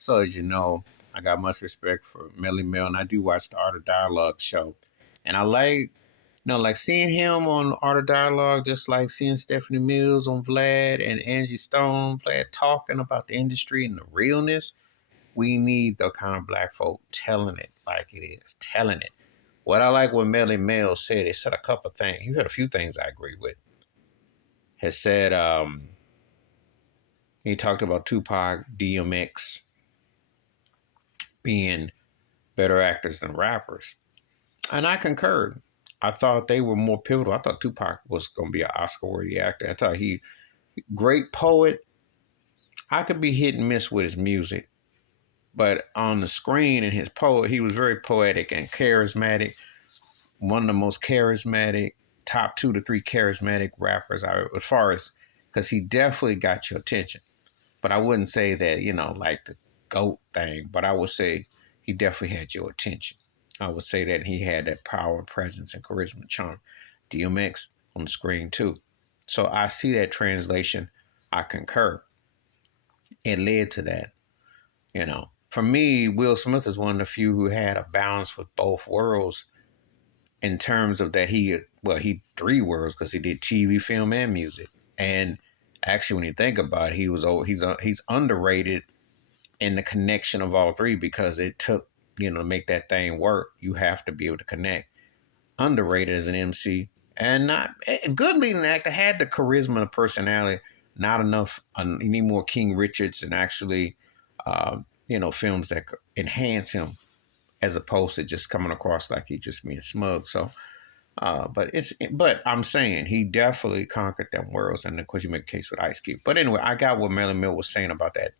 So as you know, I got much respect for Melly Mel, and I do watch the Art of Dialogue show, and I like. Like seeing him on Art of Dialogue, just like seeing Stephanie Mills on Vlad and Angie Stone, Vlad talking about the industry and the realness. We need the kind of black folk telling it like it is, telling it. What I like what Melly Mel said, he said a couple of things. He said a few things I agree with. He said he talked about Tupac, DMX being better actors than rappers. And I concurred. I thought they were more pivotal. I thought Tupac was going to be an Oscar-worthy actor. I thought he, great poet. I could be hit and miss with his music, but on the screen and his poet, he was very poetic and charismatic. One of the most charismatic, top 2 to 3 charismatic rappers as far as, because he definitely got your attention. But I wouldn't say that, like the GOAT thing, but I would say he definitely had your attention. I would say that he had that power, presence, and charisma, charm. DMX on the screen too. So I see that translation. I concur. It led to that. For me, Will Smith is one of the few who had a balance with both worlds in terms of that he 3 worlds because he did TV, film, and music. And actually, when you think about it, he's underrated in the connection of all 3 because it took to make that thing work. You have to be able to connect. Underrated as an MC and not a good leading actor, had the charisma and the personality. Not enough. You need more King Richards and actually, films that enhance him as opposed to just coming across like he just being smug. So, but I'm saying he definitely conquered them worlds, and of course you make a case with Ice Cube. But anyway, I got what Melly Mel was saying about that.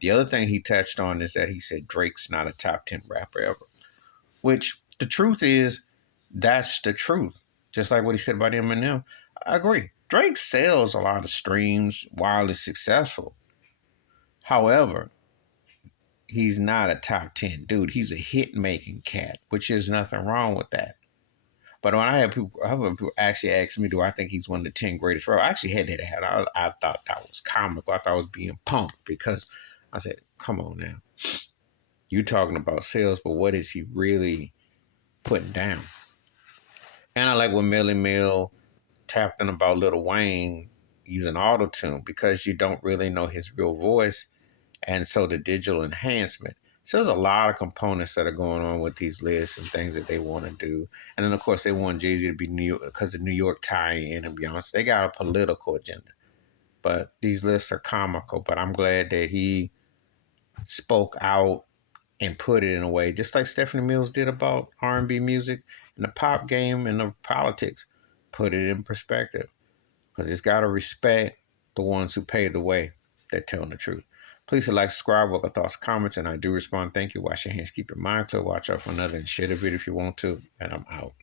The other thing he touched on is that he said Drake's not a top 10 rapper ever, which the truth is, that's the truth. Just like what he said about Eminem. I agree. Drake sells a lot of streams, wildly successful. However, he's not a top 10 dude. He's a hit making cat, which is nothing wrong with that. But when I have people actually ask me, do I think he's one of the 10 greatest rappers? I actually had that hat. I thought that was comical. I thought I was being punked because I said, come on now. You talking about sales, but what is he really putting down? And I like when Melly Mel tapped in about Lil Wayne using auto-tune because you don't really know his real voice. And so the digital enhancement. So there's a lot of components that are going on with these lists and things that they want to do. And then, of course, they want Jay-Z to be New York because of New York tie-in and Beyonce. They got a political agenda. But these lists are comical. But I'm glad that he spoke out and put it in a way, just like Stephanie Mills did about R&B music and the pop game and the politics. Put it in perspective. Because it's got to respect the ones who paved the way that telling the truth. Please like, subscribe, what your thoughts, comments, and I do respond. Thank you. Wash your hands, keep your mind clear, watch out for another, and share the video if you want to. And I'm out.